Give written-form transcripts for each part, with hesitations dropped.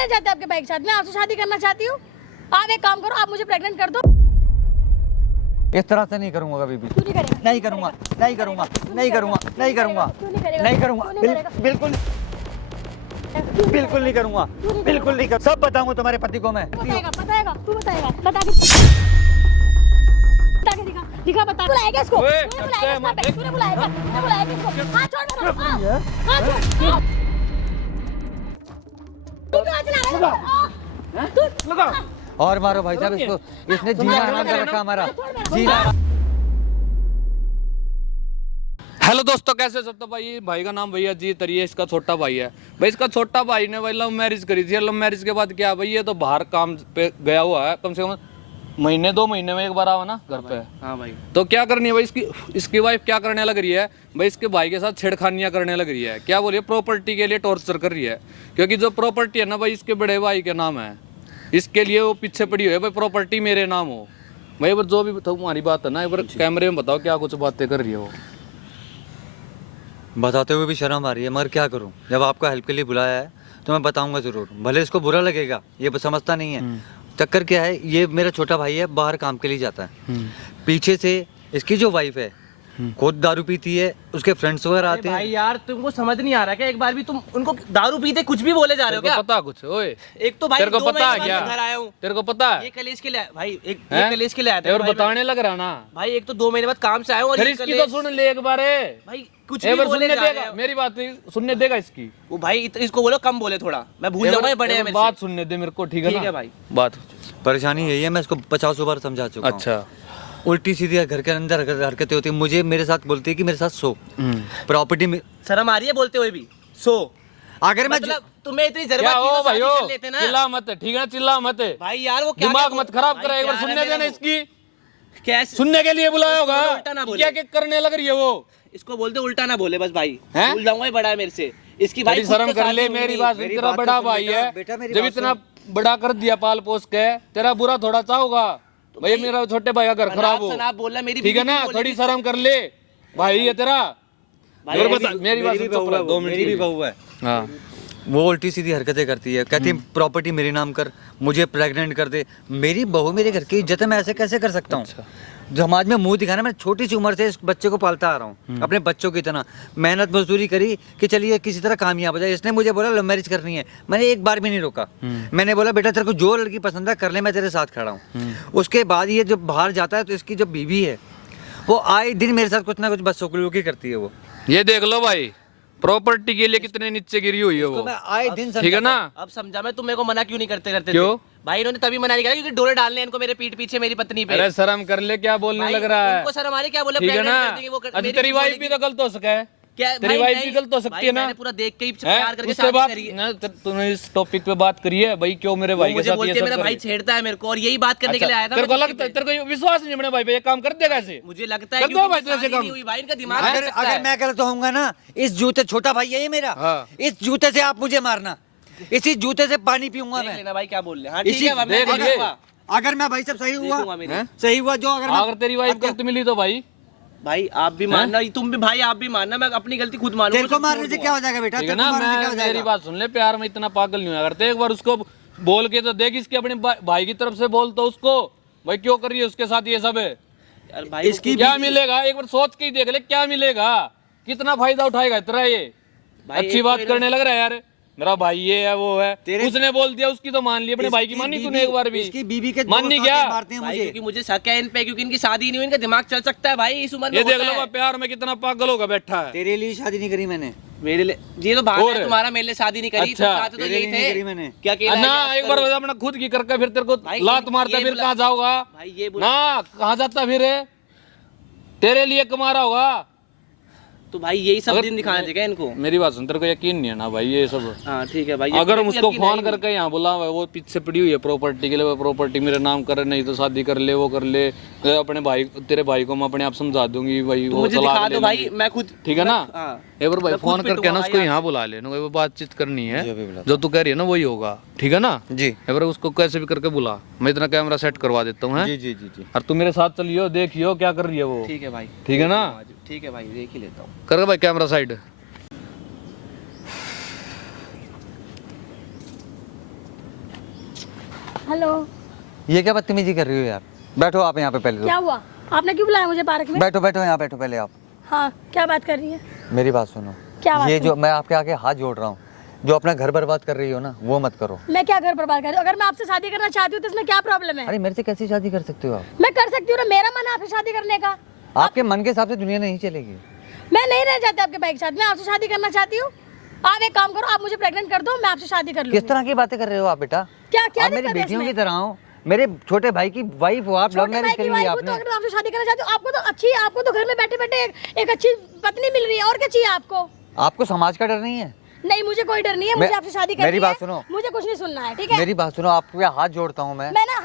रहना चाहते आपके भाई के साथ? मैं आपसे शादी करना चाहती हूँ। आप एक काम करो, आप मुझे प्रेग्नेंट कर दो। इस तरह से नहीं करूंगा कभी भी। क्यों नहीं करेगा? नहीं करूंगा, नहीं करूंगा, नहीं करूंगा, नहीं करूंगा, नहीं करूंगा, बिल्कुल बिल्कुल नहीं करूंगा, बिल्कुल नहीं कर। सब बताऊंगा तुम्हारे पति को मैं। बताएगा, बताएगा, तू बताएगा, बता के दिखा, दिखा, बता। बुलाएगा इसको, तूने बुलाएगा इसको पे, तूने बुलाएगा, तूने बुलाएगा इसको। हाथ छोड़ मेरा, हाथ छोड़। तू क्यों चला रहा है? तू लगा। और मारो भाई साहब इसको, इसने जीना हराम कर रखा हमारा जीना। हेलो दोस्तों, कैसे सब? तो भाई का नाम भैया जी तरिए, इसका छोटा भाई है। भाई इसका छोटा भाई ने भाई लव मैरिज करी थी। लव मैरिज के बाद क्या भाई, ये तो बाहर काम पे गया हुआ है, कम से कम महीने 2 महीने में एक बार आओ ना घर पे। हाँ भाई। तो क्या करनी है भाई, इसकी वाइफ क्या करने लग रही है भाई, इसके भाई के साथ छेड़खानियां करने लग रही है। क्या बोलिए, प्रॉपर्टी के लिए टॉर्चर कर रही है। क्योंकि जो प्रॉपर्टी है ना भाई, इसके बड़े भाई के नाम है, इसके लिए वो पीछे पड़ी हुई है भाई, प्रॉपर्टी मेरे नाम हो। भाई पर जो भी तुम्हारी बात है ना, एक बार कैमरे में बताओ क्या कुछ बातें कर रही है वो। बताते हुए भी शर्म आ रही है, मगर क्या करूं, जब आपको हेल्प के लिए बुलाया है तो मैं बताऊंगा जरूर। भले इसको बुरा लगेगा, ये समझता नहीं है। चक्कर क्या है, ये मेरा छोटा भाई है, बाहर काम के लिए जाता है। पीछे से इसकी जो वाइफ है खुद दारू पीती है, उसके फ्रेंड्स वगैरह आते हैं। भाई यार तुमको समझ नहीं आ रहा क्या? एक बार भी तुम उनको दारू पीते कुछ भी बोले जा रहे हो क्या? पता कुछ ओए? एक तो भाई तेरे को 2 पता है महीने क्या? बाद घर आया हूँ। तेरे को पता है ये कलेश के लिए भाई, एक ये कलेश के लिए आया था और भाई। बताने लग रहा ना भाई एक तो 2 महीने बाद काम से आया हूँ और फिर ये इसकी तो सुन ले एक बार। भाई कुछ एक भी बार बोले सुनने जा रहे देगा, हो। मेरी बात सुनने देगा इसकी। वो भाई इसको बोलो कम बोले थोड़ा, मैं भूल जाऊंगा। ये बड़े हैं मेरे बात से। सुनने दे मेरे को, ठीक है ना? ठीक है भाई। बात परेशानी यही है, मैं इसको 50 बार समझा चुका हूं। अच्छा। उल्टी सीधी घर के अंदर हरकतें होती है, मुझे मेरे साथ बोलती है कि मेरे साथ सो प्रॉपर्टी में। शर्म आ रही है बोलते हुए भी? सो अगर मैं मतलब तुम्हें इतनी क्या जरूरत थी हो तो भाई, शादी कर लेते ना। चिल्ला मत, ठीक है ना? चिल्ला मत भाई यार वो क्या दिमाग मत खराब करा, एक बार सुनने देना इसकी। कैसे सुनने के लिए बुलाया होगा, उल्टा ना बोले। क्या क्या करने लग रही है वो। इसको बोलते उल्टा ना बोले बस भाई। हैं? भूल जाऊंगा, ये बड़ा है मेरे से। इसकी भाई बड़ी खुद शर्म तो कर शादी ले, हुई मेरी नहीं। बात, मेरी तेरा बात बड़ा तो सुन भाई बेटा, है, बेटा मेरी जब बात इतना सुन। बड़ा कर दिया पाल पोस के, तेरा बुरा थोड़ा सा होगा भाई। मेरा छोटे भाई का घर खराब हो, आप बोल रहा मेरी ठीक है ना? थोड़ी शर्म कर ले भाई, ये तेरा भाई और बता, मेरी बात सुन, चुप रह 2 मिनट मेरी भी के लिए। बहू है, हाँ वो उल्टी सीधी हरकतें करती है। कहती है प्रॉपर्टी मेरे नाम कर, मुझे प्रेग्नेंट कर दे। मेरी बहू मेरे घर की इज्जत है, मैं ऐसे कैसे कर सकता हूँ? समाज में मुंह दिखाना। मैं छोटी सी उम्र से इस बच्चे को पालता आ रहा हूँ, अपने बच्चों की तरह मेहनत मजदूरी करी कि चलिए किसी तरह कामयाब हो जाए। इसने मुझे बोला लव मैरिज करनी है, मैंने एक बार भी नहीं रोका। मैंने बोला बेटा तेरे को जो लड़की पसंद है कर ले, मैं तेरे साथ खड़ा हूँ। उसके बाद ये जब बाहर जाता है तो इसकी जो बीवी है वो आए दिन मेरे साथ कुछ ना कुछ बदसलूकी करती है। वो ये देख लो भाई, प्रॉपर्टी के लिए कितने नीचे गिरी हुई है वो, मैं आए दिन ठीक है ना? अब समझा मैं, तुम मेरे को मना क्यों नहीं करते क्यों? थे? भाई इन्होंने तभी मना नहीं किया क्योंकि डोरे डालने हैं इनको मेरे पीठ पीछे मेरी पत्नी पे। अरे शर्म कर ले, क्या बोलने भाई, लग रहा है? उनको शर्म आ रही, क्या बोले ठीक है ना? pregnant कर देंगे, वो कर- अच्छा मेरी तेरी बीवी वाइफ भी बोलेगी- तो गलत हो सका है, क्या तेरी भाई वाइफ नहीं, भी गलत हो सकती भाई है ना? मैंने पूरा देख के ही हैं? प्यार करके उससे शादी बात करी है। ना, तूने इस टॉपिक पे बात करी है भाई, क्यों मेरे भाई वो के मुझे साथ बोलती ये है सब मेरा कर भाई रही है? छेड़ता है मेरे को, और यही बात करने के लिए आया था। तेरे को मैं लगता है, तेरे को विश्वास नहीं अपने भाई पे, ये काम कर देगा ऐसे? मुझे लगता है कर दो क्योंकि भाई, तेरे से शादी कम। नहीं हुई भाई, इनका दिमाग अगर चल सकता अगर है। मैं गलत होऊंगा ना, इस जूते, छोटा भाई है ये मेरा, हाँ। इस जूते से आप मुझे मारना, इसी जूते से पानी पीऊंगा देख मैं। लेना भाई क्या बोल रहे हैं। हाँ ठीक इसी है, मैं देख देखूंगा। लिए। अगर मैं भाई सब सही देखूंगा हुआ, मेरी। हैं? सही हुआ जो, अगर तेरी वाइफ गलत मिली तो भाई भाई आप भी मानना, तुम भी भाई आप भी मानना, मैं अपनी गलती खुद मानूंगा। तेरे को मारने से क्या हो जाएगा बेटा? ठीक है तेरे को ना? मारने से क्या हो मैं मेरी जाएगा? बात सुन ले, प्यार में इतना पागल नहीं हुआ करते। एक बार उसको बोल के तो देख, इसके अपने भाई की तरफ से बोल तो उसको, भाई क्यों कर रही है उसके साथ ये सब है? यार भाई इसकी क्या मिलेगा? एक बार सोच के ही देख ले, क्या मिलेगा? कितना फायदा उठाएगा तेरा ये? भाई अच्छी एक बात तो करने लग रहा है यार, मेरा भाई ये है वो है, तेरे- उसने बोल दिया, उसकी तो मान ली, अपने भाई की इसकी मानी बीवी- तूने एक बार भी? इसकी बीवी के माननी दोस्त क्या? आके मारते हैं भाई मुझे। क्योंकि मुझे शक है इन पे, क्योंकि इनकी शादी नहीं हुई, इनका दिमाग चल सकता है भाई इस उम्र में। ये देख होता लो है। मैं प्यार में कितना पागल होगा बैठा है। तेरे लिए शादी नहीं करी मैंने, मेरे लिए ये तो बात और है है। तुम्हारा, मेरे लिए शादी नहीं करी। अच्छा, तुम चाहते तो तेरे यही लिए नहीं करी थे मैंने। क्या कहना है ना कि आज एक बार करो। अपना खुद की करके फिर तेरे को भाई, लात मारता, ये फिर बुला- कहाँ जाओगा? भाई ये बोला ना कहाँ जाता फिर? तेरे लिए कमा रहा होगा। तो भाई यही सब अगर- दिन दिखाने थे क्या इनको? मेरी बात सुन, तेरे को यकीन नहीं है ना भाई ये सब? हाँ ठीक है भाई। अगर हम मुझे उसको यकीन है फोन ही करके यहाँ बुला, वो पीछे पड़ी हुई है प्रॉपर्टी के लिए, वो प्रॉपर्टी मेरे नाम कर, नहीं तो शादी कर ले, वो कर ले, तो अपने भाई, तेरे भाई को मैं अपने आप समझा दूंगी भाई, नहीं। वो मुझे तलाक दिखा ले दो भाई, लेंगी। मैं खुद। ठीक है ना? हाँ। एक बार भाई मैं खुद फोन करके पिटूंगा ना उसको भाई यहाँ बुला ले, वो बातचीत करनी है, जी, अभी बुला। जो तू कह रही है ना वही होगा, ठीक है ना? जी एक बार उसको कैसे भी करके बुला, मैं इतना कैमरा सेट करवा देता हूँ। जी जी जी जी। और तू मेरे साथ चलियो, देखियो क्या कर रही है वो, ठीक है भाई। ठीक है ना? ठीक है भाई, देख ही लेता हूँ। कर भाई कैमरा साइड। हेलो। ये क्या बदतमीजी कर रही हो यार? बैठो आप यहाँ पे पहले क्या तो। हुआ? आपने क्यों बुलाया मुझे पार्क में? बैठो बैठो यहाँ बैठो पहले आप। हाँ, क्या बात कर रही है? मेरी बात सुनो। क्या बात ये सुनो? जो मैं आपके आगे हाथ जोड़ रहा हूँ, जो अपना घर बर्बाद कर रही हो ना, वो मत करो। मैं क्या घर बर्बाद कर रही हूँ? अगर मैं आपसे शादी करना चाहती हूँ तो इसमें क्या प्रॉब्लम है? अरे मेरे से कैसी शादी कर सकते हो आप? मैं कर सकती हूँ ना, मेरा मन है आपसे शादी करने का। आपके मन के हिसाब से दुनिया नहीं चलेगी। मैं नहीं रहना चाहती आपके भाई के साथ, मैं आपसे शादी करना चाहती हूँ। आप एक काम करो, आप मुझे प्रेग्नेंट कर दो, मैं आपसे शादी कर लूंगी। किस तरह की बातें कर रहे हो आप बेटा? क्या क्या आप मेरी दिक्कत है बेटियों की इसमें? तरह हो, मेरे छोटे भाई की वाइफ हो आप, लव छोटे भाई मैरिज की करी हुई वाइफ है हो तो आपने। अगर आपसे शादी करना चाहती हूँ, आपको तो अच्छी, आपको तो घर में बैठे बैठे एक अच्छी पत्नी मिल रही है, और क्या चाहिए आपको? आपको समाज का डर नहीं है? नहीं, मुझे कोई डर नहीं है, मुझे आपसे शादी करनी मेरी है। बात सुनो। मुझे कुछ नहीं सुनना है, ठीक है? मेरी बात सुनो, आपको हाथ जोड़ता हूँ मैं। ना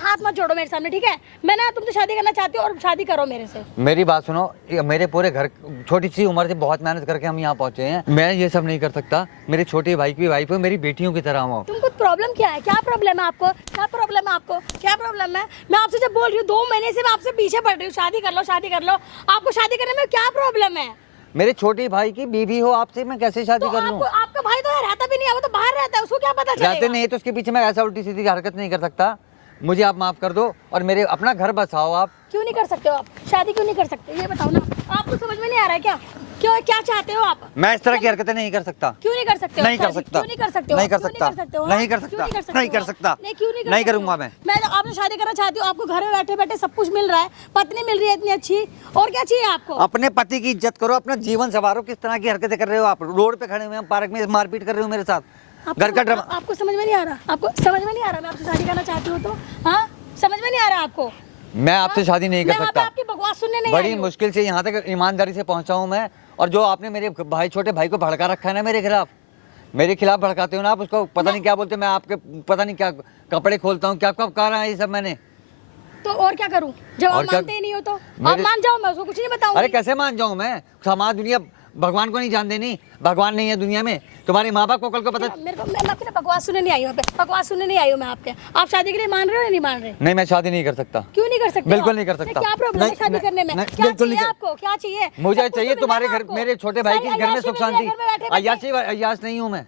हाथ मत जोड़ो मेरे सामने, ठीक है? मैं ना तुमसे शादी करना चाहती हूँ और शादी करो मेरे से। मेरी बात सुनो, मेरे पूरे घर, छोटी सी उम्र से बहुत मेहनत करके हम यहाँ पहुँचे हैं, मैं ये सब नहीं कर सकता। मेरे छोटे भाई की वाइफ है, मेरी बेटियों की तरह हो। तुमको प्रॉब्लम क्या है? क्या प्रॉब्लम है आपको? क्या प्रॉब्लम है आपको? क्या प्रॉब्लम है? मैं आपसे जब बोल रही हूँ 2 महीने से मैं आपसे पीछे पड़ रही हूँ, शादी कर लो, शादी कर लो। आपको शादी करने में क्या प्रॉब्लम है? मेरे छोटे भाई की बीवी हो, आपसे मैं कैसे शादी तो कर लूँ? आपका भाई तो रहता भी नहीं है, वो तो बाहर रहता है, उसको क्या पता चलेगा? रहते नहीं तो उसके पीछे मैं ऐसा उल्टी सीधी हरकत नहीं कर सकता। मुझे आप माफ कर दो और मेरे अपना घर बसाओ आप। क्यों नहीं कर सकते हो आप? शादी क्यों नहीं कर सकते? ये बताओ ना। आपको समझ में नहीं आ रहा है क्या? क्यों, क्या चाहते हो आप? मैं इस तरह की हरकतें नहीं कर सकता। क्यों नहीं कर सकते हो? नहीं कर शादी सकता। क्यों नहीं कर सकते हो? नहीं कर क्यों सकता। नहीं कर सकते हो? नहीं कर क्यों सकता। नहीं कर सकते नहीं कर हो? सकता। नहीं, क्यों नहीं कर नहीं सकते करूंगा हो? मैं। आपसे शादी करना चाहती हूँ, आपको घर में बैठे बैठे सब कुछ मिल रहा है, पत्नी मिल रही है इतनी अच्छी, और क्या चाहिए आपको? अपने पति की इज्जत करो, अपना जीवन संवारो। किस तरह की हरकतें कर रहे हो आप? रोड पे खड़े हुए हैं, पार्क में मारपीट कर रहे हो मेरे साथ। घर का ड्रामा। आपको समझ में नहीं आ रहा? आपको समझ में नहीं आ रहा मैं आपसे शादी करना चाहती हूँ तो? हाँ, समझ में नहीं आ रहा आपको? मैं आपसे शादी नहीं कर मैं वहाँ पे सकता। आपकी बकवास सुनने नहीं आई बड़ी हूँ। मुश्किल से यहाँ तक ईमानदारी से पहुँचा हूँ मैं। और जो आपने मेरे भाई, छोटे भाई को भड़का रखा है ना मेरे खिलाफ भड़काते हो ना आप, उसको पता नहीं क्या बोलते। मैं आपके पता नहीं क्या कपड़े खोलता हूँ, क्या कब कहा है ये सब मैंने। तो और क्या करूं? जब और आप क्या? मानते ही नहीं हो तो आप मेरे- मान जाओ, मैं उसको कुछ नहीं बताऊंगी। अरे कैसे मान जाऊँ मैं? समाज दुनिया भगवान को नहीं जानते। नहीं, भगवान नहीं है दुनिया में। तुम्हारे माँ बाप को कल को पता। मेरे को मैं आपकी बकवास सुनने नहीं आई हूँ, बकवास सुनने नहीं आई हूँ मैं आपके। आप शादी के लिए मान रहे हो या नहीं मान रहे? नहीं, मैं शादी नहीं कर सकता। क्यों नहीं कर सकते? बिल्कुल आप? नहीं कर सकता। क्या प्रॉब्लम है नहीं, शादी नहीं, करने में? नहीं, क्या बिल्कुल चाहिए नहीं। आपको? क्या चाहिए? मुझे सब कुछ चाहिए तो तुम्हारे मिलेगा घर, आपको। मेरे छोटे भाई के सारी घर में अय्याशी सुख मिल रही है, शांति। घर में बैठे बैठे। अय्याश नहीं हूँ मैं,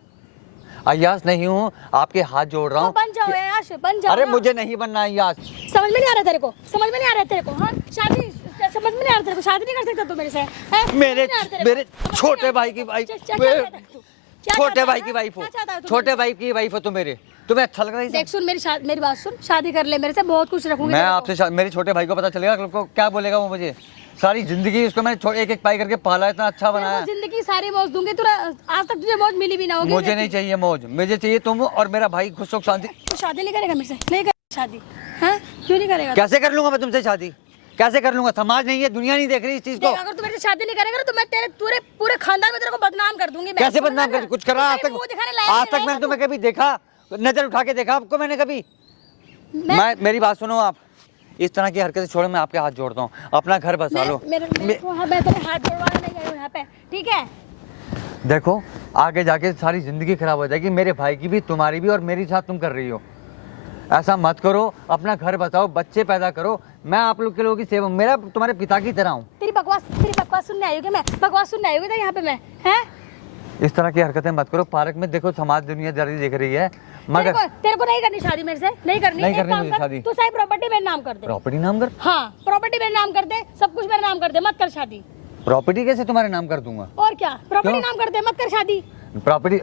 अय्याश नहीं हूँ। आपके हाथ जोड़ रहा तो हूँ। बन जाओ अय्याश, बन जाओ अरे ना। मुझे नहीं बनना अय्याश। समझ में नहीं आ रहा तेरे को? समझ में नहीं आ रहा तेरे को? हाँ, शादी समझ में नहीं आ रहा तेरे को? शादी नहीं कर सकता तू मेरे से? हैं? समझ में मेरे नहीं आ रहा तेरे को? मेरे समझ में छोटे नहीं आ भाई रहा? की वाइफ, क्या चाहता है तू? क्या छोटे चाहता भाई है? की वाइफ हो, क्या चाहता है तू छोटे मेरे से? भाई की वाइफ हो तुम मेरे। तुम्हें अच्छा लग रहा है ये देख सब? सुन, मेरी बात सुन, शादी कर ले मेरे से, बहुत कुछ रखूंगी मैं तेरे को। आपसे मेरे छोटे भाई को पता चलेगा कल को क्या बोलेगा वो मुझे। सारी जिंदगी उसको मैंने एक एक पाई करके पाला, इतना अच्छा तेरे बनाया। को जिंदगी सारी मौज दूंगी, तुरा आज तक तुझे मौज मिली भी ना होगी। मुझे नहीं चाहिए मौज, मुझे चाहिए तुम और मेरा भाई खुश सुख शांति। तू शादी नहीं करेगा मेरे से? नहीं करेगा शादी? हाँ, क्यों नहीं करेगा? कैसे कर लूंगा मैं तुमसे शादी? कैसे कर लूंगा? समाज नहीं है, दुनिया नहीं देख रही इस चीज को। देख, अगर तू मेरे से शादी नहीं करेगा ना तो मैं तेरे पूरे खानदान में तेरे को बदनाम कर दूंगी। मैं कैसे बदनाम कर? कुछ करा आज तेरे मुंह दिखाने तक? लायक आज नहीं तक रहेगा मैंने तू। तुम्हें कभी देखा? नजर उठा के देखा आपको मैंने कभी? मेरी बात सुनो आप। इस तरह की हरकतें छोड़ो, मैं आपके हाथ जोड़ता हूँ। अपना घर बसा लो। मैं तेरे हाथ जोड़वाने नहीं गई हूँ यहाँ पे, ठीक है? देखो आगे जाके सारी जिंदगी खराब हो जाएगी, मेरे भाई की भी, तुम्हारी भी, और मेरी साथ तुम कर रही हो। ऐसा मत करो, अपना घर बसाओ, बच्चे पैदा करो। मैं आप लोग के लोगों की सेवा, मेरा तुम्हारे पिता की तरह हूँ। तेरी बकवास सुनने आई हूँ क्या मैं? बकवास सुनने आई हूँ यहाँ पे मैं? हैं? इस तरह की हरकतें मत करो। पार्क में देखो समाज दुनिया जल्दी देख रही है, मगर तेरे को नहीं करनी शादी मेरे से, नहीं करनी। नहीं एक करनी काम मुझे कर, शादी। तू सारी प्रॉपर्टी मेरे नाम कर दे। प्रॉपर्टी नाम कर? हाँ, प्रॉपर्टी मेरे नाम कर दे, सब कुछ मेरे नाम कर दे, मत कर शादी। प्रॉपर्टी कैसे तुम्हारे नाम कर दूंगा? और क्या, प्रॉपर्टी क्यों? नाम कर दे, मत कर शादी। प्रॉपर्टी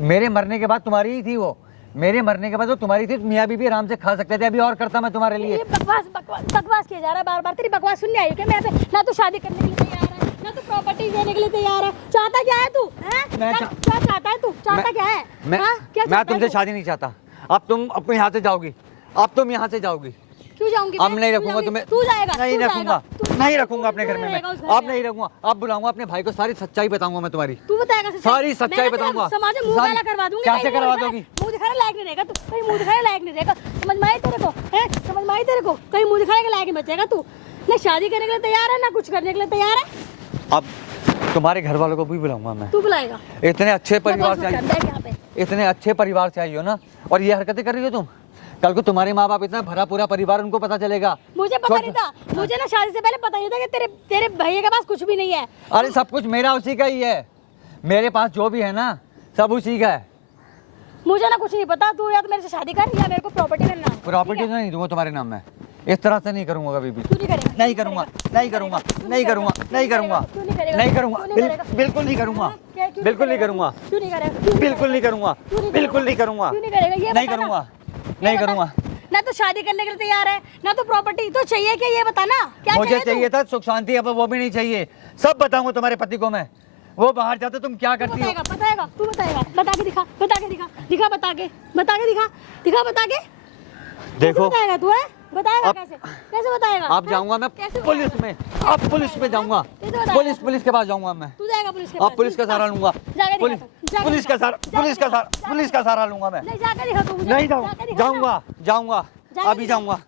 मेरे मरने के बाद तुम्हारी ही थी वो। मेरे मरने के बाद वो तुम्हारी थी, मियाँ बीबी आराम से खा सकते थे। अभी और करता मैं तुम्हारे लिए। ये बकवास किया जा रहा है बार बार। तेरी बकवास सुनने आई हूँ क्या मैं यहाँ पे? ना तू शादी करने के लिए तैयार है, ना तू प्रॉपर्टी देने के लिए तैयार है। चाहता क्या है तू? हैं? मैं क्या चाहता है तू? चाहता क्या है? मैं हाँ? क्या मैं चाहता है तुमसे तू? शादी नहीं चाहता। अब तुम अपने यहाँ से जाओगी, अब तुम यहाँ से जाओगी। क्यों जाऊंगी? अब मैं? नहीं क्यों रखूंगा जाऊंगी? तुम्हें। तू जाएगा? नहीं तू रखूंगा, जाएगा? नहीं रखूंगा अपने तू घर में मैं। रहेगा उस घर अब में। नहीं रखूंगा, अब बुलाऊंगा अपने भाई को, सारी सच्चाई बताऊंगा मैं तुम्हारी। तू बताएगा सारी सच्चाई बताऊंगा। समाज में मुंह काला करवा दूंगी। कैसे कहीं करवा मुंह दोगी? मुंह दिखाने लायक नहीं रहेगा तू, कहीं मुंह दिखाने लायक नहीं रहेगा। समझ में आई तेरे को? हैं? समझ में आई तेरे को? कहीं मुंह दिखाने के लायक नहीं बचेगा तू। ना शादी करने के लिए तैयार है, ना कुछ करने के लिए तैयार है। अब तुम्हारे घर वालों को भी बुलाऊंगा मैं। तू बुलाएगा? इतने अच्छे परिवार से आई, बैठ यहाँ पे। इतने अच्छे परिवार से आई हो ना, और ये हरकतें कर रही हो तुम। कल को तुम्हारे माँ बाप, इतना भरा पूरा परिवार, उनको पता चलेगा। मुझे पता नहीं था, मुझे ना शादी से पहले पता नहीं था कि तेरे भैया के पास कुछ भी नहीं है। अरे सब कुछ मेरा उसी का ही है। मेरे पास जो भी है ना, सब उसी का है। मुझे ना कुछ नहीं पता, तू या तो मेरे से शादी कर या मेरे को प्रॉपर्टी मेरे नाम कर। प्रॉपर्टी तो नहीं दूंगा तुम्हारे नाम में, इस तरह से नहीं करूंगा कभी भी। क्यों नहीं करेगा? नहीं करूंगा, नहीं करूंगा, नहीं करूंगा, नहीं करूंगा, क्यों नहीं करेगा? नहीं करूंगा, क्यों नहीं करेगा? बिल्कुल नहीं करूंगा, क्या- क्यों बिल्कुल नहीं करूंगा, क्यों नहीं करेगा? बिल्कुल नहीं करूंगा, बिल्कुल नहीं करूंगा, क्यों नहीं करेगा? ये नहीं बता ना। करूंगा, ये नहीं बता। करूंगा। ना तो शादी करने के लिए तैयार है, ना तो प्रॉपर्टी तो चाहिए क्या, ये बता ना क्या मुझे तू? चाहिए था सुख शांति, अब वो भी नहीं चाहिए। सब बताऊंगा तुम्हारे पति को मैं, वो बाहर जाते तुम क्या करती हो। बताएगा, बताएगा, तू बताएगा, बता के दिखा, बता के दिखा, दिखा बता के दिखा, दिखा बता के। देखो कैसे बताएगा तू है? बताएगा अब- कैसे? कैसे बताएगा? अब जाऊंगा मैं कैसे पुलिस में, अब पुलिस में जाऊंगा, कैसे बताएगा? पुलिस के पास जाऊंगा मैं, तू जाएगा पुलिस के अब पास? पुलिस का सहारा लूंगा, जाके पुलिस दिखा तू, जाके पुलिस का दिखा, सहारा, जाके पुलिस का दिखा, सहारा, जाके पुलिस का सहारा लूंगा मैं। नहीं जाके दिखा तू मुझे, नहीं जाके दिखा जाऊंगा, ना। जाऊंगा, जाके अभी दिखा। जाऊंगा।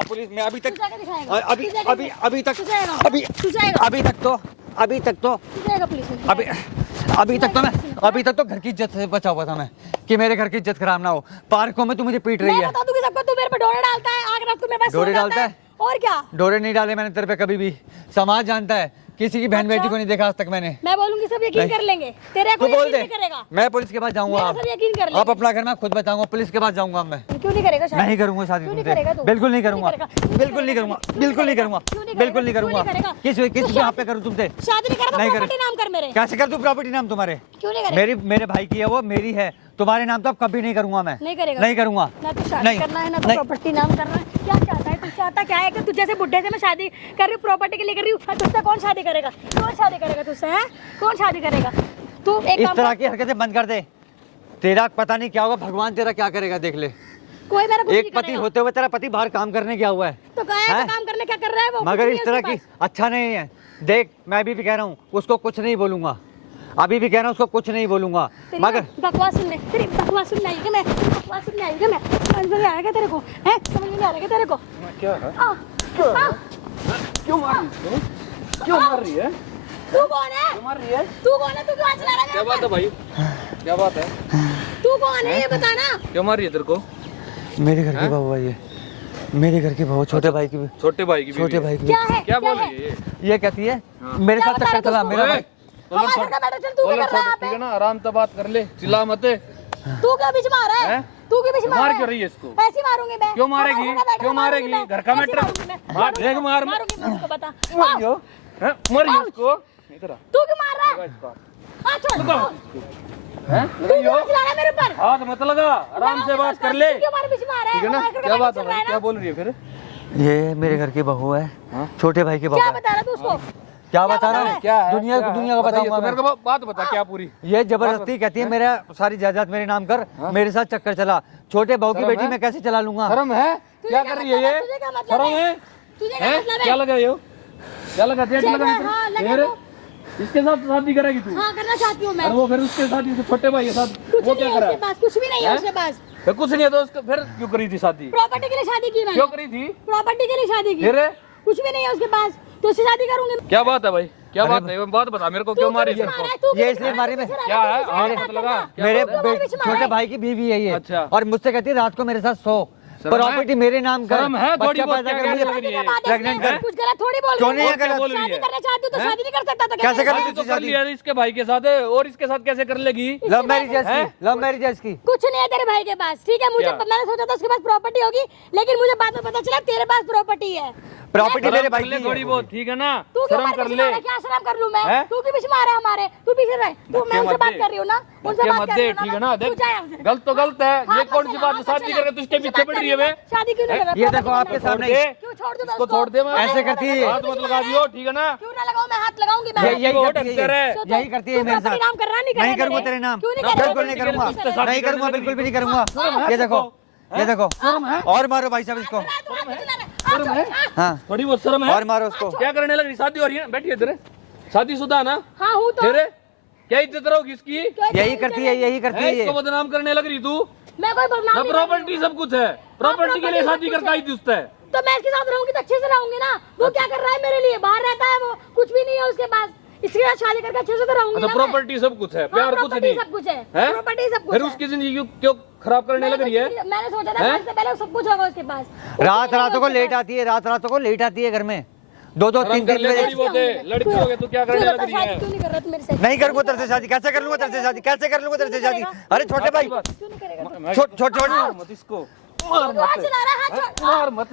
अब पुलिस में अभी तक, तू जाके दिखाएगा, अभी तू जाके अभी दिखा। अभी तक, तू जाएगा, अभी तू जाएगा, अभी तक तो, अभी तक तो, तू जाएगा पुलिस में, अभी अभी तक तो मैं, अभी तक तो घर की इज्जत से बचा हुआ था मैं, कि मेरे घर की इज्जत खराब ना हो। पार्कों में तू मुझे पीट रही मैं है। बता दूंगी सबको, तू मेरे पे डोरे डालता है, आग रात को मेरे पास सो डोरे जाता डालता है? और क्या? डोरे नहीं डाले मैंने तेरे पे कभी भी, समाज जानता है, किसी की बहन अच्छा। बेटी को नहीं देखा आज तक मैंने। मैं बोलूंगी सब यकीन नहीं। कर लेंगे, तेरे तू को बोल यकीन दे, नहीं करेगा। मैं पुलिस के पास जाऊंगा। मेरा अब सब यकीन कर लेंगे। आप अपना घर मैं खुद बताऊंगा, पुलिस के पास जाऊंगा अब मैं। क्यों नहीं करेगा शादी? नहीं करूंगा शादी क्यों नहीं तुमसे, करेगा तू? बिल्कुल नहीं क्यों करूंगा, नहीं करेगा? बिल्कुल नहीं करूंगा, बिल्कुल नहीं करूंगा, क्यों नहीं बिल्कुल नहीं करेगा? करूंगा। क्यों नहीं करेगा? किस तू यहाँ पे करूँ तुमसे? शादी नहीं करेगा नहीं तो करे। प्रॉपर्टी नाम कर मेरे। कैसे कर दूं प्रॉपर्टी नाम तुम्हारे? क्यों नहीं करेगा? मेरी, मेरे भाई की है वो, मेरी है, तुम्हारे नाम तो अब कभी नहीं करूंगा मैं। नहीं करेगा? नहीं करूंगा। ना तो शादी नहीं, करना है, ना तो नहीं। प्रॉपर्टी नाम करना है। क्या चाहता है तू? चाहता क्या है कि तुझे जैसे बुढ़े से मैं शादी कर रही हूँ, प्रॉपर्टी के लिए कर रही हूँ, तुझसे कौन शादी करेगा? कौन शादी करेगा तुझसे? है कौन शादी करेगा? तू एक इस काम तरह कर, की हरकतें बंद कर दे, तेरा पता नहीं क्या होगा, भगवान तेरा क्या करेगा देख ले। कोई मेरा कुछ एक नहीं पति करेगा। होते हुए तेरा पति बाहर काम करने गया हुआ है, तो कहा है हैं? तो काम करने क्या कर रहा है वो? मगर कुछ इस नहीं तरह है की उसके पास। अच्छा नहीं है। देख मैं अभी भी कह रहा हूँ, उसको कुछ नहीं बोलूंगा, अभी भी कह रहा हूँ उसको कुछ नहीं बोलूंगा। तेरी मगर बकवास सुनने, तेरी बकवास सुनने आई क्या मैं? बकवास सुनने आई क्या मैं? समझ में नहीं आ रहा क्या तेरे को? हैं? समझ में नहीं आ रहा क्या तेरे को? क्या है? क्यों मार क्यों मार रही है? तू कौन है? मार रही है? तू कौन है? तू क्यों हाथ चला रहा है क्या मेरे बात है ऊपर? भाई? क्या बात है? तू कौन है ये बता ना। क्यों मार रही है तेरे को? मेरे घर की बहू है ये, मेरे घर की बहू, छोटे भाई की, छोटे भाई की छोटे बीवी भाई है। की। क्या है? क्या बोल है? रही है ये? ये कहती है हाँ। मेरे क्या साथ बता चक्कर रहा चला, तू मेरा ओए, भाई। हमारे घर का मैटर चल, तू क्या बोलो कर रहा है यहाँ ठीक है पे? ना, आराम से बात कर ले, चिल्ला मत। तू क्या बीच में आ रहा है? हैं? तू क्यों बीच में आ मार रहा है? क्यों रही है इसको? ऐसे ही मारूंगी मैं। क्यों मारेगी? हमारे घर का मैटर क्यों मारूंगी मारेगी? मैं। घर का ऐसे ही मैटर? मारूंगी मैं। मार, देख मार। मारूंगी मैं उसको, बता। मारियो, हैं? मारियो उसको। इधर आ, तू क्यों मार रहा है? इसको। हाँ, छोड़। हैं? तू क्यों हाथ चला रहा है मेरे ऊपर? हाथ मत लगा, आराम से बात कर ले। तू क्यों हमारे बीच में आ रहा है? ठीक है ना? हमारे घर का क्या बात मैटर है चल रहा भाई? है क्या ना? बोल रही है फिर? ये मेरे घर की बहू है, हाँ? छोटे भाई की बहू क्या है। बता रहा तू उसको? क्या बता रहा बता है? क्या है? दुनिया क्या को, है? दुनिया को बताइए, बताऊंगा तो मेरे मैं। को बात बता क्या पूरी? ये जबरदस्ती कहती है मेरा सारी जायदाद मेरे नाम कर, मेरे साथ चक्कर चला। छोटे बहू की शर्म बेटी है? मैं कैसे चला लूंगा? शर्म है? तुझे क्या क्या कर रही है मतलब ये? है? तुझे क्या मतलब शर्म है? है? तुझे क्या हैं? मतलब क्या है? लगा ये? क्या लगा? डेट चेक लगा है, हाँ, लगा फिर? दो। इसके साथ शादी करेगी तू? हाँ, करना चाहती हूँ मैं। और वो फिर उसके साथ ही छोटे भाई के साथ कुछ वो नहीं क्या है करा? उसके पास, कुछ भी नहीं है हैं? उसके पास। फिर कुछ नहीं है तो उसको फिर क्यों करी थी शादी? प्रॉपर्टी के लिए शादी की मैंने। क्यों करी थी? प्रॉपर्टी के लिए शादी की। फिर? कुछ भी नहीं है उसके पास, तो उससे शादी करूंगी। क्या बात है भाई? क्या बात है? बात बता मेरे को, क्यों मारी बीच में तेरे आ रहा है, को? तू ये बीच इसलिए में मारी आ रहा मैं- है, क्या है? तू हाँ, बीच में पता आ लगा? रहा है। क्या मेरे बात है? हमारे बीच में आ रहा छोटे है। भाई की बीवी है ये, अच्छा। और मुझसे कहती है रात को मेरे साथ सो, शर्म है? प्रॉपर्टी मेरे नाम कर, शर्म है? थोड़ी बच्चा बहुत पैदा क्या कर, मुझे लग रही है? प्रेग्नेंट कर। कुछ गलत थोड़ी बोल क्यों रही नहीं है। है गलत? बोल रही शादी है? करना चाहती हूँ तो हैं? शादी नहीं कर सकता तो कैसे कर शादी लेती तो कर शादी? लिया इसके भाई के साथ है, और इसके साथ कैसे कर लेगी? लव मैरिज है हैं? इसकी, लव मैरिज है इसकी। कुछ नहीं है तेरे भाई के पास, ठीक है? मुझे क्या? मैंने सोचा था उसके पास प्रॉपर्टी होगी, लेकिन मुझे बाद में पता चला तेरे पास प्रॉपर्टी है। प्रॉपर्टी मेरे शर्म भाई कर ले की थोड़ी है। बहुत, ठीक है ना? तू क्यों शर्म हमारे कर बीच में आ ले। रहा है? क्या शर्म कर लूं मैं? हैं? तू क्यों बीच में आ रहा है हमारे? तू पीछे रह। तू मैं उनसे मत बात दे। कर रही हूँ ना, उनसे धक्के बात मत कर दे, रही हूँ ठीक है ना। ना? तू देख, जा यहाँ से। गलत तो गलत है, हाँ, ये मत कौन सी चला, बात है? मत शादी चला। करके तुझके मुझे पीछे बात पड़ रही है करनी बे? है। शादी क्यों नहीं कर रहा? ये देखो आपके प्रॉपर्टी सामने छोड़ दे। क्यों छोड़ दूं मैं इसको उसको? छोड़ दे मैं। ऐसे करती है। हाथ मत लगा दियो, ठीक है ना? क्यों ना लगाऊं मैं? हाथ लगाऊंगी मैं। यही वो करती है डरते रहे। ये। यही करती है तू मेरे प्रॉपर्टी साथ। नाम कर रहा, नहीं कर रहा नहीं करूंगा मेरे? तेरे नाम, क्यों नहीं कर रहा? बिल्कुल नहीं करूंगा, उसके साथ नहीं करूंगा, बिल्कुल भी नहीं करूंगा। है ये देखो, तुमको? ये देखो, और मारो भाई साहब इसको। शर्म है? हाँ, थोड़ी बहुत शर्म है? और मारो उसको। क्या करने लग रही? शादी हो रही है? बैठिए इधर। शादीशुदा ना? हाँ हूँ तो। फिर क्या इज्जत रहोगी इसकी? यही करती है, यही करती है, है ये। इसको बदनाम करने लग रही तू? मैं कोई बदनाम ना नहीं कर रही प्रॉपर्टी सब कुछ है, प्रॉपर्टी के लिए property शादी सब कुछ करता है। ही दुष्ट है। हूँ। तो मैं इसके साथ रहूंगी तो अच्छे से रहूंगी ना। वो क्या कर रहा है मेरे लिए? बाहर रहता है वो, कुछ भी नहीं है उसके पास। इसके साथ शादी करके अच्छे से तो रहूंगी अच्छा, ना मैं। प्रॉपर्टी सब कुछ है, प्यार कुछ प्रॉपर्टी नहीं सब कुछ है। है? प्रॉपर्टी सब कुछ फिर है। उसकी जिंदगी क्यों खराब करने लग रही है? मैंने सोचा था हैं? शादी से पहले सब कुछ होगा उसके पास। रात रातों को लेट आती है, रात रातों को लेट आती है घर में, दो दो शर्म तीन कर तीन ले बजे थोड़ी बहुत है। लड़की हो गए तो क्या तू करने बता लग रही शादी है? क्यों नहीं कर रहा तू मेरे से? नहीं करूंगा तेरे से शादी, कैसे कर लूंगा तेरे से शादी, कैसे कर लूंगा तेरे से शादी? अरे छोटे भाई, क्यों नहीं करेगा तू? छोड़ छोड़ छोड़। मार मत इसको, मार तू हाथ मत, चला रहा है, हाथ छोड़। मार मत,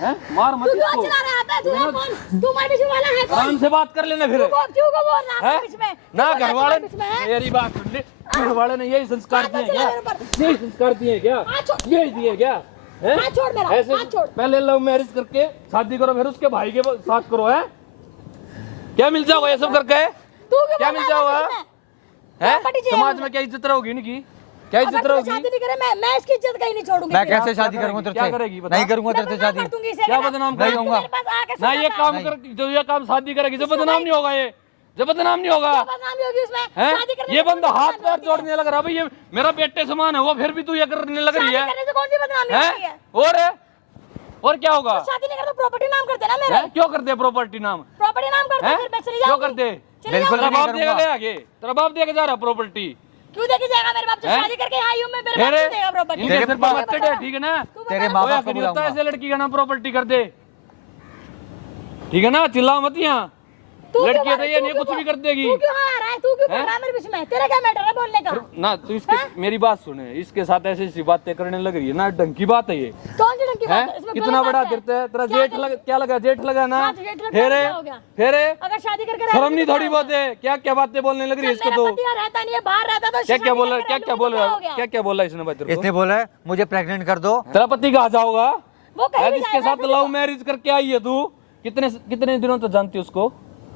हैं? मार मत तू क्यों हाथ इसको। चला रहा है? आता है तू है कौन? तू हमारे बीच में वाला है कौन? आराम से बात कर लेना फिर। क्यों को बोल रहा है हैं? हमारे बीच में? ना क्यों घर बोल रहा है वाले, हमारे बीच में, हैं? मेरी बात सुन ले, घर वाले ने यही संस्कार दिए क्या? मेरे ऊपर। यही संस्कार दिए क्या? हाथ छोड़। यही दिए क्या? हैं? हाथ छोड़ मेरा, ऐसे हाथ छोड़। पहले लव मैरिज करके शादी करो, फिर उसके भाई के साथ करो, है? क्या मिल जाओगा ये सब करके? तू क्यों क्या बोल मिल रहा है जाओगा? हमारे बीच में? हैं? प्रॉपर्टी चाहिए समाज मुझे। में क्या इज्जत रहोगी इनकी? क्या अगर इज्जत तू रहोगी? शादी नहीं करे मैं इसकी इज्जत कहीं नहीं छोड़ूंगी। मैं फिर। कैसे शादी क्या करूंगा करेगी? तेरे क्या से? करेगी बता? नहीं करूंगा मैं तेरे से बदनाम शादी। कर दूंगी इसे, क्या ना- बदनाम ना करेगी? तू मेरे पास आके ना ये सुना काम था। कर, जो ये काम शादी करेगी जो बदनाम नहीं होगा, ये जो बदनाम नहीं होगा, क्या बदनामी होगी उसमें? हैं? शादी करने ये से कौन बंदा सी हाथ बदनामी पैर होती है? जोड़ने लग रहा है, भाई ये मेरा बेटे समान है वो, फिर भी तू ये करने लग रही शादी है, करने से कौन सी बदनामी होती है? हैं? और क्या होगा? शादी नहीं करता प्रॉपर्टी नाम करते ना मेरे। हैं? क्यों करते हैं प्रॉपर्टी नाम? प्रॉपर्टी नाम करते हैं? फिर मैं चली क्यों जाऊंगी। करते? चली बिल्कुल तेरा जाऊंगी। बाप नहीं देगा करूंगा। ले आगे, तेरा बाप देगा जा रहा प्रॉपर्टी, क्यों देखी जाएगा मेरे बाप? जब हैं? शादी करके आई हूं मैं, मेरे फिर बाप क्यों देगा प्रॉपर्टी? इनके सिर पर मत चढ़े, ठीक है ना? तू बता तेरे ना। माँ कोई बाप हक को नहीं होता बुलाऊंगा। ऐसे लड़की का नाम प्रॉपर्टी कर दे, ठीक है ना? चिल्ला मत यहाँ, तू क्यों लड़की है तो बोल- ये तू नहीं क्यों कुछ भी बोल- कर देगी तू क्यों आ रहा है? तू क्यों बोल हैं? रहा है मेरे बीच में? तेरा क्या मैटर है बोलने का? ना। तू इसके मेरी बात सुने, इसके साथ ऐसी ऐसी बातें करने लग रही है ना, ढंग की बात है ये, कौन सी ढंग की बात है? हैं? इसमें कितना गलत बड़ा बात है। गिरता है तेरा क्या जेठ गलत- लग, क्या लगा? जेठ लगा ना? हाँ, तो जेठ लग फिर गया, क्या हो गया? फिर अगर शादी करके शर्म रहती नहीं तो थोड़ी क्या बहुत है? क्या क्या बातें बोलने लग रही है जब इसको मेरा तो? पति यहाँ रहता नहीं है, बाहर रहता तो क्या शादी क्या बोला? करके क्या रहती क्या तो बोला? हो गया? क्या क्या बोला इसने भाई तेरे को? इसने बोला है मुझे प्रेग्नेंट कर दो। तेरा पति कहाँ जाओगा? वो कहीं भी जिसके जाएगा, साथ लव मैरिज करके आई है तू, कितने कितने दिनों तक जानती है उसको?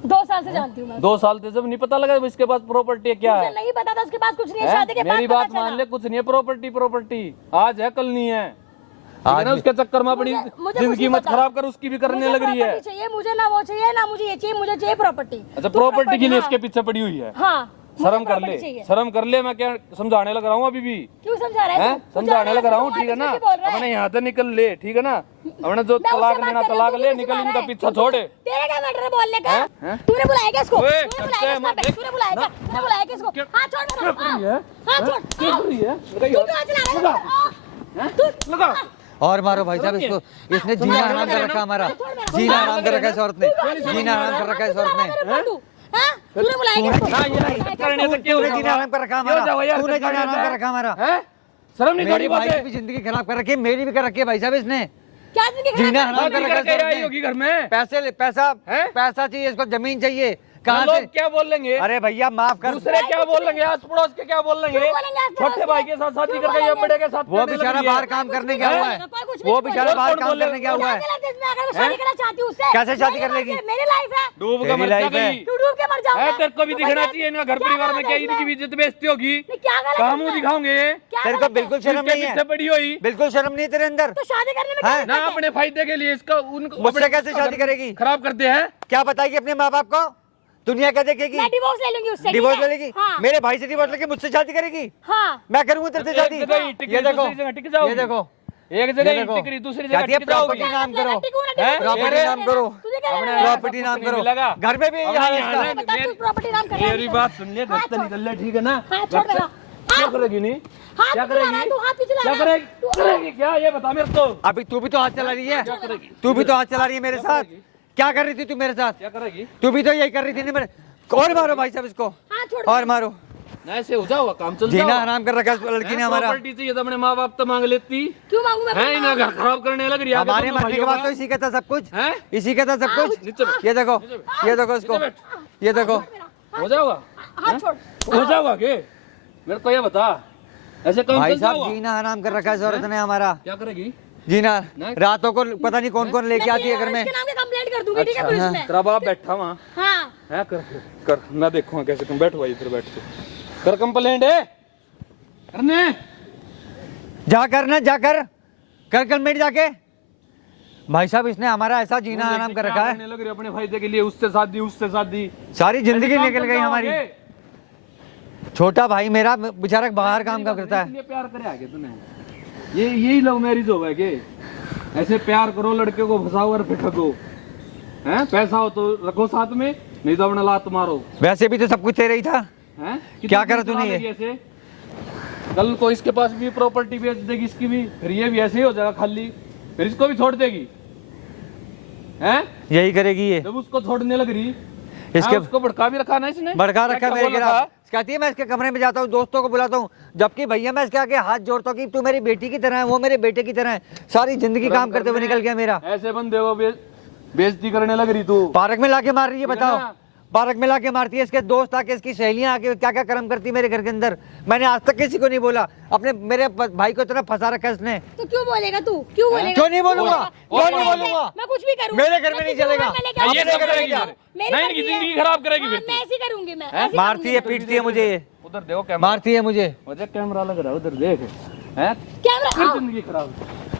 2 साल से जानती हूँ मैं। 2 साल से जब नहीं पता लगा इसके पास प्रॉपर्टी है क्या मुझे है? नहीं पता था उसके पास कुछ नहीं है, हैं? शादी के बाद मेरी पता बात मान चला। ले, कुछ नहीं है प्रॉपर्टी, प्रॉपर्टी आज है कल नहीं है, ठीक है आज ना? उसके चक्कर में अपनी मुझे कुछ जिंदगी नहीं मत पता। खराब कर, उसकी भी करने मुझे लग रही है। प्रॉपर्टी चाहिए, मुझे ना वो चाहिए ना मुझे ये चाहिए, मुझे चाहिए प्रॉपर्टी। अच्छा, तू प्रॉपर्टी की नहीं हाँ। इसके पीछे पड़ी हुई है। हाँ, मुझे शर्म कर property ले, चाहिए। शर्म कर ले, मैं क्या समझाने लग रहा हूँ अभी भी, क्यों समझा रहा है हैं? तू? समझाने लग रहा हूँ, ठीक है ना? बोल रहा है। अपने यहाँ से निकल ले, ठीक है ना? अपने जो मैं उससे तलाक बात लेना कर रही हूँ, तलाक तू ले, मुझे निकल बुला इनका रहा है। पीछा छोड़े। तेरा क्या मैटर है बोलने का? हैं? तूने बुलाया क्या इसको? ओए, तूने बुलाया करते क्या हैं, इसको? तूने बुलाया क्या? तूने बुलाया क्या इसको? हाथ छोड़ मेरा, क्या कर रही है? हाथ छोड़। क्या कर रही है? तू क्यों हाथ चला रहा है? हैं? तू लगा। और मारो भाई साहब इसको, इसने जीना हराम कर रखा हमारा, जीना हराम कर रखा है इस औरत ने, जीना हराम कर रखा है इस औरत ने। तूने बुलाया क्या इसको? ना ये करने से क्यों तूने जीना हराम कर रखा हमारा, क्यों जाओ यार, तूने जीना हराम कर रखा हमारा। हैं? शर्म नहीं थोड़ी मेरी बहुत भाई की भी जिंदगी खराब कर रखी है, मेरी भी कर रखी है भाई साहब इसने। क्या जिंदगी खराब जीना कर हराम कर रखा है इस औरत आई ने। होगी घर में। पैसे पैसा हैं? पैसा चाहिए इसको, जमीन चाहिए, कहाँ लोग से? क्या बोलेंगे? अरे भैया माफ कर, दूसरे क्या बोलेंगे? आस पड़ोस के क्या बोलेंगे? क्यों बोलेंगे आस पड़ोस छोटे के? भाई के साथ शादी क्यों करके या बोलेंगे? बड़े के साथ वो करने लग बेचारा रही है। बाहर काम करने गया हुआ है, कोई कुछ भी वो नहीं बेचारा बोलेगा। बाहर कौन काम बोलेगा? करने गया हुआ है। क्या गलत है इसमें? अगर मैं शादी करना चाहती हूँ उससे, कैसे शादी कर मेरी लेगी? बात है, मेरी लाइफ है। डूब तेरी के मर लाइफ है। जाएगी। तू डूब के मर जाऊंगा। है, तेरे को भी तू दिखना बता, चाहिए इनका घर क्या परिवार में गलत क्या है इनकी भी इसमें? इज्जत बेइज्जती होगी। नहीं, क्या गलत है कहाँ मुंह इसमें? दिखाओगे? क्या तेरे गलत को है? बिल्कुल शर्म इसके नहीं पीछे है, पड़ी हुई बिल्कुल शर्म नहीं है तेरे अंदर। तो शादी करने में हैं? क्या ना, दिक्कत है? अपने फायदे के लिए इसका उनको मुझसे कैसे शादी करेगी? खराब करते हैं। क्या बताएगी अपने माँ बाप को? दुनिया क्या देखेगी? मैं डिवोर्स ले लूंगी उससे, ठीक डिवोर्स है? ले लेगी? हाँ, मेरे भाई से डिवोर्स लेके मुझसे शादी करेगी? हाँ। मैं करूंगा तेरे से एक शादी? जगह ही टिकरी, ये देखो, दूसरी जगह टिक जाओगी। ये देखो, एक ये जगह ही देखो। टिकरी, दूसरी कहती जगह है टिक जाओगी। प्रॉपर्टी नाम करो, हैं? प्रॉपर्टी मेरे- नाम करो, तुझे क्या अपने लेना है? प्रॉपर्टी नाम करो। लगा। घर में भी यही हाल है इसका। बता, तू प्रॉपर्टी नाम कर रहा है? मेरी बात सुन ले, घर से छोड़। निकल ले, ठीक है ना? हाथ छोड़ घर से- मेरा। क्या हाथ- करेगी? नहीं हाथ क्या भी चला रहा है, करेगी? तू हाथ भी चला क्या रहा है। करेगी क्या? ये बता मेरे को। अभी तू भी तो हाथ चला रही है, तू भी तो हाथ चला रही है मेरे साथ। क्या कर रही थी तू मेरे साथ? क्या करेगी? तू भी तो यही कर रही थी ना मेरे। और मारो भाई साहब इसको, हाथ छोड़। और मारो। ना ऐसे हो जाओगा काम, चल जीना जाओगा। हराम कर रखा है इस लड़की ने हमारा। प्रॉपर्टी चाहिए तो अपने माँ बाप तो मांग लेती क्यों मांगू मैं? है, इन्हें घर खराब करने लग रही है। आगे हमारे दोनों मरने के भाइयों बाद तो का। इसी का था सब कुछ, हैं? इसी का था सब कुछ। नीचे बैठ। ये देखो, ये देखो इसको, नीचे बैठ। ये देखो। हो जाओगा? हाथ छोड़। हो जाओगा के? मेरे को ये बता, ऐसे काम भाई चल साहब जाओगा? जीना हराम कर रखा है इस औरत ने हमारा। क्या करेगी? जीना नहीं। रातों को पता नहीं कौन कौन लेके आती है घर में। इसके नाम की कंप्लेंट कर दूंगी, ठीक है, पुलिस में। तेरा बाप बैठा वहाँ हाँ। है, कर मैं देखूंगा कैसे तुम बैठो भाई, इधर बैठ के कर कंप्लेंट है करने। जा करना, जा कर कल मिट जाके। भाई साहब इसने हमारा ऐसा जीना हराम कर रखा है, करने लग रही है अपने फायदे के लिए, उससे शादी उससे शादी। सारी जिंदगी ऐसे निकल काम गई चल हमारी। जाओगे? छोटा भाई मेरा बेचारा बाहर काम करता है। इसलिए प्यार करे आगे तूने, ये यही लव मैरिज होगा के? ऐसे प्यार करो, लड़के को फंसाओ और फिर ठगो, हैं? पैसा हो तो रखो साथ में, नहीं तो अपना लात मारो, वैसे भी तो सब कुछ तेरा ही था। हैं? क्या कितनी करा तूने चला ये? लेगी ऐसे? कल को इसके पास भी प्रॉपर्टी बेच देगी इसकी भी, फिर ये भी ऐसे ही हो जाएगा खाली, फिर इसको भी छोड़ देगी। हैं? यही करेगी ये, जब उसको छोड़ने लग रही इसके उसको भड़का भी रखा ना इसने, भड़का रखा क्या मेरे बोल खिलाफ। रखा? कहती है मैं इसके कमरे में जाता हूँ, दोस्तों को बुलाता हूँ, जबकि भैया मैं इसके आगे हाथ जोड़ता हूँ कि तू मेरी बेटी की तरह है, वो मेरे बेटे की तरह है। सारी जिंदगी काम करते हुए निकल गया मेरा। ऐसे बंदे को बेइज्जती करने लग रही तू। पार्क में लाके मार रही है, ठीक है बताओ। ना? पार्क में लाके मारती है, इसके दोस्त आके, इसकी सहेलियां आके क्या क्या कर्म करती है मेरे घर के अंदर। मैंने आज तक किसी को नहीं बोला, अपने मेरे भाई को इतना फंसा रखा है इसने। तो क्यों बोलेगा तू, क्यों बोलेगा? क्यों नहीं बोलूंगा, और क्यों नहीं बोलूंगा? मैं कुछ भी करूँ, मेरे घर में नहीं चलेगा। ये सब करेगी फिर। नहीं, इनकी जिंदगी खराब करेगी फिर मैं तू। ऐसी करूंगी, मैं ऐसी मारती है, करूंगी। पीटती है मुझे ये, उधर देखो कैमरा, मारती है मुझे। मुझे कैमरा लग रहा है उधर देख। हैं? कैमरा फिर आओ। जिंदगी खराब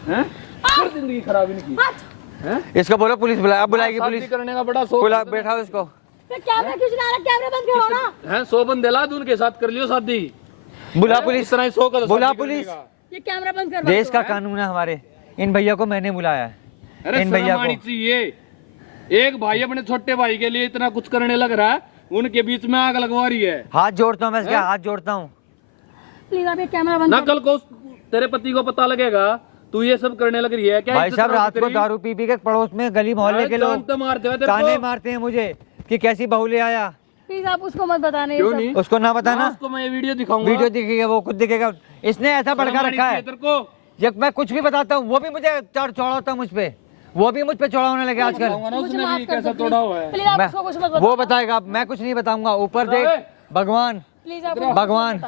हैं? फिर जिंदगी खराब इनकी हट। हैं? इसको बोलो पुलिस बुलाए, अब बुलाएगी शादी पुलिस। करने का बड़ा शौक बुला, है। बैठाओ इसको। तो कैमरा क्यों चला रहा है? कैमरा बंद करो ना। हैं 100 बंदे ला दूं उनके साथ कर लियो शादी। बुला पुलिस, इतना ही शौक है तो बुला शादी करने पुलिस। का। ये कैमरा बंद कर। देश का कानून है हमारे। इन भैया को मैंने बुलाया है, अरे इन शर्म भैया आनी को। चाहिए। एक भाई अपने छोटे भाई के लिए इतना कुछ करने लग रहा है, उनके बीच में आग लगवा रही है। हाथ जोड़ता हूँ मैं इसके, हाथ जोड़ता हूँ। प्लीज आप ये कैमरा बंद ना कर। कल को तेरे पति को पता लगेगा तू ये सब करने लग रही है क्या? भाई इज्जत साहब रहोगी रात को तेरी? दारू पी पी के पड़ोस में गली मोहल्ले के जान लोग तो मारते हैं तेरे ताने को। मारते हैं मुझे कि कैसी बहू ले आया। प्लीज आप उसको मत बताने ये क्यों सब। नहीं? उसको ना बताना, उसको मैं ये वीडियो दिखाऊंगा। वीडियो दिखेगा, वो खुद दिखेगा। इसने ऐसा भड़का शर्म आनी रखा है, चाहिए तेरे को। जब मैं कुछ भी बताता हूँ वो भी मुझे चौड़ा होता है मुझ पे, वो भी मुझ पे चौड़ा होने लगे आजकल। बताऊंगा ना मुझे उसने माफ भी कर कैसा दो, तोड़ा हुआ है। प्लीज आप मैं उसको कुछ मत वो बताएगा, मैं कुछ नहीं बताऊंगा। ऊपर देख भगवान, प्लीज आप भगवान,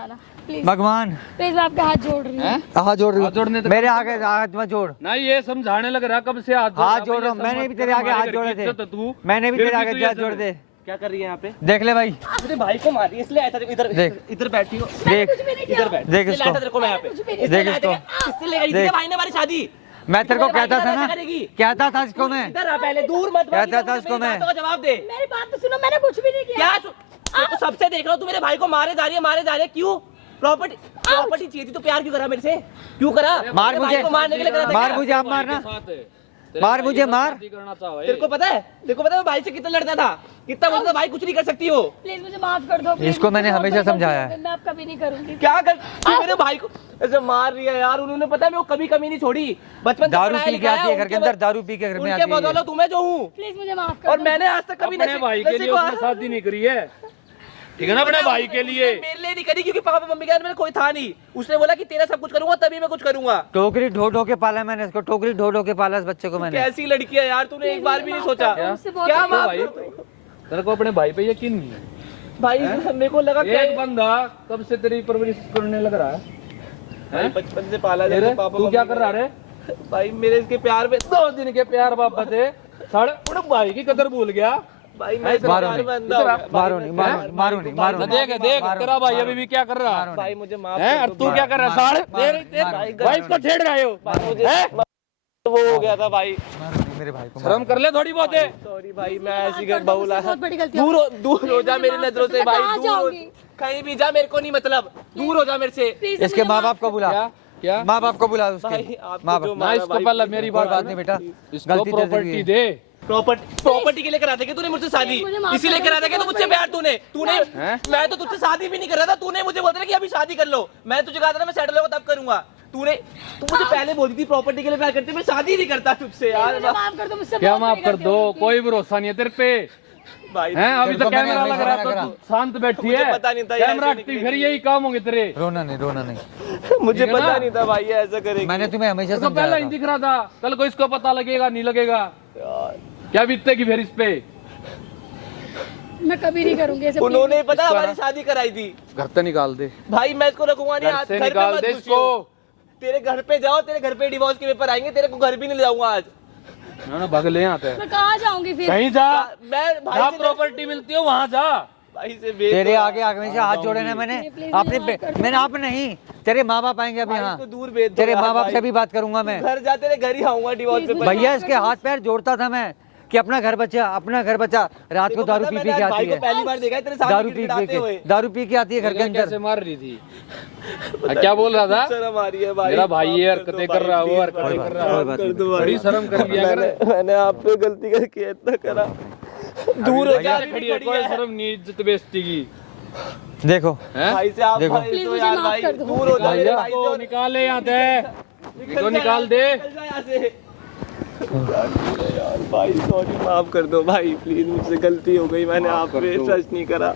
प्लीज भगवान प्लीज मैं आपके हाथ जोड़ रही हूँ। हाथ जोड़ रही हाथ जोड़ने हूँ तक मेरे आगे, हाथ मत जोड़। ना ये समझाने लग रहा कब से हाथ हाथ जोड़ रहा हूँ, मैंने भी तेरे आगे हाथ जोड़े थे, मैंने भी तेरे आगे हाथ जोड़ दे। क्या कर रही है यहाँ पे? देख ले भाई, मेरे भाई को मारी इसलिए आया था। इधर देख। इधर बैठी हो, देख कुछ भी नहीं किया। इधर बैठ। देख इसलिए इसको। लाया था तेरे को मैं यहाँ पे। इसलिए देख लाया था इसको। इसलिए ले गई थी देख। भाई ने हमारी शादी। मैं तेरे को तेरे भाई कहता था क्या ना, करेगी? कहता था इसको मैं। इधर आ पहले, दूर मत भाग, कहता इधर था मुझे इसको मेरी मैं। बातों का जवाब दे। मेरी बात तो सुनो, मैंने कुछ भी नहीं किया। क्या तेरे को सबसे देख रहा हूँ, तू मेरे भाई को मारे जा रही है, मारे जा रही है। क्यों? प्रॉपर्टी चाहिए थी तो प्यार क्यों करा मेरे से? क्यों करा? मार मेरे भाई मुझे, को मारने के लिए करा था मार क्या? मुझे, आप मारना, मार मुझे, मार। तेरे को पता है, तेरे को पता है मैं भाई से कितना लड़ता था, कितना बोलता था भाई कुछ नहीं कर सकती हो। प्लीज मुझे माफ कर दो। प्लीज इसको मुझे मैंने माफ हमेशा कर दो, समझाया है। प्लीज, मैं अब कभी नहीं करूंगी। क्या कर तू मेरे भाई को ऐसे मार रही है यार। उन्होंने पता है मैं वो कभी कमी नहीं छोड़ी। बचपन से दारू पढ़ाया पी के लिखाया, आती है घर के उनके अंदर, दारू पी के घर में उनके आती है बदौलत तुम्हें जो हूँ। प्लीज मुझे माफ कर और दो। मैंने आज तक कभी अपने भाई के लिए उसने शादी नहीं करी है, ठीक है ना? अपने भाई के लिए मेरे लिए नहीं करी क्योंकि पापा मम्मी के घर में कोई था नहीं। उसने बोला कि तेरा सब कुछ करूंगा तभी मैं कुछ करूंगा। टोकरी ढो ढो के पाला मैंने इसको, टोकरी ढो ढो के पाला इस बच्चे को मैंने। कैसी लड़की है यार, तूने एक बार भी नहीं सोचा। मुझसे बहुत क्या अच्छा माफ भाई? कर तू? तेरे को अपने भाई पे यकीन नहीं है? भाई मेरे को लगा एक बंदा कब से तेरी परवरिश करने लग रहा है? भाई बचपन से पाला तेरे जाता पापा तू क्या मम्मी कर रहा रे? ने। भाई मेरे इसके प्यार में 2 दिन के प्यार बाबा थे, साढ़े उन भाई की कदर भूल गया। भाई मैं इस मारो प्यार नहीं, में अंधा हो गया। मारो नहीं, मारो नहीं, मारो नहीं। देख देख तेरा भाई अभी भी क्या कर रहा है? भाई मुझे माफ हैं? कर और दो। तू क्या कर रहा है? साढ़े भाई इसको छेड़ रहे हो? हैं? वो हो गया था भाई। मारो नहीं, मेरे भाई को शर्म कर ले थोड़ी बहुत है। सॉरी भाई, मैं ऐसी कर बहुला बहुत बड़ी गलती दूर हो जा मेरी नजरों से भाई। कहाँ दूर हो, जाऊंगी? कहीं भी जा, मेरे को नहीं मतलब। दूर हो जा मेरे से। प्लीज इसके माँ बाप को बुला, क्या क्या? माँ बाप को बुला उसके भाई आपको माँ जो बाप। ना मारा इसको भाई, पहले मेरी कोई बात बात नहीं बेटा, इसको गलती तेरे से प्रॉपर्टी हुई। दे। प्रॉपर्टी के लिए करा था कि तूने मुझसे शादी? मुझे माफ इसीलिए कर दो, करा था कि तू मुझसे प्यार तूने हैं? मैं तो तुझसे शादी भी नहीं कर रहा था। तूने मुझे बोलता था कि अभी शादी कर लो। मैं तुझे कहा था ना मैं सेटल होगा तब करूंगा। तू मुझे पहले बोलती थी प्रॉपर्टी के लिए प्यार करते, मैं शादी नहीं करता तुझसे यार। मुझे माफ कर दो, मुझसे क्या बहुत माफ बड़ी कर गलती दो? हो गई। कोई भरोसा नहीं है तेरे पे। भाई हैं? अभी तेरे तो को मैंने कैमरा लग हमेशा रहा मना था, करा। तू शांत बैठी मुझे है। पता नहीं था ये कैमरा ऐसे एक्टिव, फिर यही काम होंगे तेरे। रोना नहीं, रोना नहीं। मुझे ठीक है पता ना? नहीं था भाई ये ऐसा करेगी। मैंने तुम्हें हमेशा तो पहले समझाया ही था। दिख रहा था, कल को इसको पता लगेगा नहीं लगेगा यार, क्या बीतेगी फिर इस पे? मैं कभी नहीं करूंगी ऐसे। उन्होंने पता इसको हमारी ना- शादी कराई थी। घर से निकाल दे, भाई मैं इसको रखूंगा नहीं। घर आज से घर पे निकाल मत दे घुसियो। इसको। तेरे घर पे जाओ, तेरे घर पे डिवोर्स के पेपर आएंगे, तेरे को घर भी नहीं ले जाऊंगा आज। ना भाग ले आते हैं। मैं कहाँ जाऊंगी फिर? कहीं जा, मैं भाई जहाँ से प्रॉपर्टी मिलती है वहाँ जा। भाई से बेच तेरे दो। आगे हमेशा हाथ जोड़े ना मैंने प्लीज अपने मुझे माफ कर दो। मैंने आप नहीं, तेरे माँ बाप आएंगे अभी भाई यहाँ, इसको दूर भेज दो तेरे यार माँ बाप भाई। से भी बात करूंगा मैं। घर जा, तेरे घर ही आऊंगा डिवोर्स प्लीज पेपर। भैया इसके हाथ पैर जोड़ता था मैं कि अपना घर बचा, अपना घर बचा। रात को दारू पी पी के आती है, पहली बार देखा है तेरे सामने दारू पी गिड़गिड़ाते हुए। के, दारू पी के आती है घर के कैसे अंदर। मार रही थी? क्या बोल रहा था? शर्म आ रही है भाई। मेरा भाई ये माफ कर हरकतें दो कर रहा है, भाई, वो please हरकतें भाई, कर रहा है। माफ कर दो भाई। बड़ी शर्म कर लिया कर। मैंने आप पे गलती करके इतना करा। दूर हो जा, खड़ी है, कोई शर्म नहीं, इज्जत बेइज्जती की। देखो हैं? भाई से आप देखो। भाई प्लीज तो मुझे यार माफ भाई कर दो। दूर हो जा मेरे भैया भाई को से। निकाल ले यहाँ से, इसको निकाल दे। निकल जा यहाँ से। यार भाई सॉरी, माफ कर दो भाई प्लीज, मुझसे गलती हो गई, मैंने आप पे ट्रस्ट नहीं करा,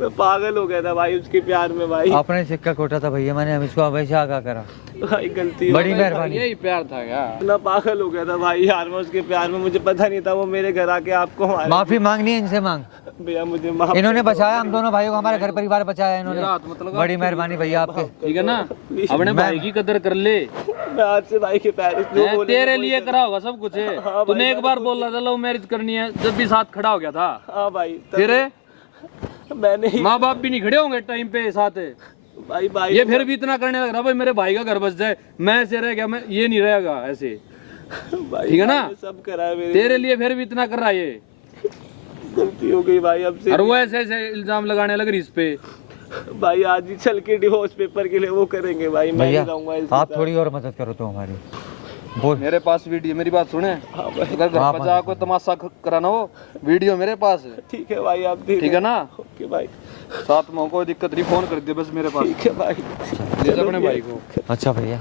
मैं पागल हो गया था भाई उसके प्यार में भाई। आपने सिक्का खोटा था भैया, मैंने इसको हमेशा आगाह करा। भाई गलती हो बड़ी गई। मेहरबानी। यही प्यार था क्या? इतना पागल हो गया था भाई यार मैं उसके प्यार में, मुझे पता नहीं था वो मेरे घर आके आपको मारेगा। माफी मांगनी है इनसे, मांग। भैया मुझे माफ इन्होंने बचाया हम दोनों भाइयों को, हमारे घर परिवार बचाया मेरा इन्होंने। हाथ मत लगा। बड़ी मेहरबानी भैया आपके। ठीक है ना, अपने भाई की कदर कर ले। मैं आज से भाई के पैर जो मैं बोले तेरे लिए करा होगा सब कुछ है। हाँ तूने भाई, एक बार बोला था लव मैरिज करनी है, जब भी साथ खड़ा हो गया था। हाँ भाई फिर मैंने ही माँ बाप भी नहीं खड़े होंगे टाइम पे साथ। भाई भाई ये फिर भी इतना करने लग रहा भाई मेरे भाई का घर बस जाए, मैं ऐसे रह गया, मैं ये नहीं रहेगा ऐसे। भाई ठीक है ना? मैंने सब करा है मेरे, तेरे लिए फिर भी इतना कर रहा है ये, गलती हो गई भाई अब से। और वो ऐसे ऐसे इल्जाम लगाने लग रही इस पे। भाई आज ही चल के डिवोर्स पेपर के लिए वो करेंगे भाई, मैं भैया नहीं रहूंगा इसके आप साथ। थोड़ी और मदद करो तो हमारी। बोल। मेरे पास वीडियो, मेरी बात सुने, हाँ भाई अगर घर हाँ, पर जा कोई तमाशा कराना हो, वीडियो मेरे पास है। ठीक है भाई, आप दे ठीक है ना? ओके भाई, साथ में कोई दिक्कत नहीं, फोन कर दे बस मेरे पास। ठीक है भाई, ले जा अपने भाई को। अच्छा भैया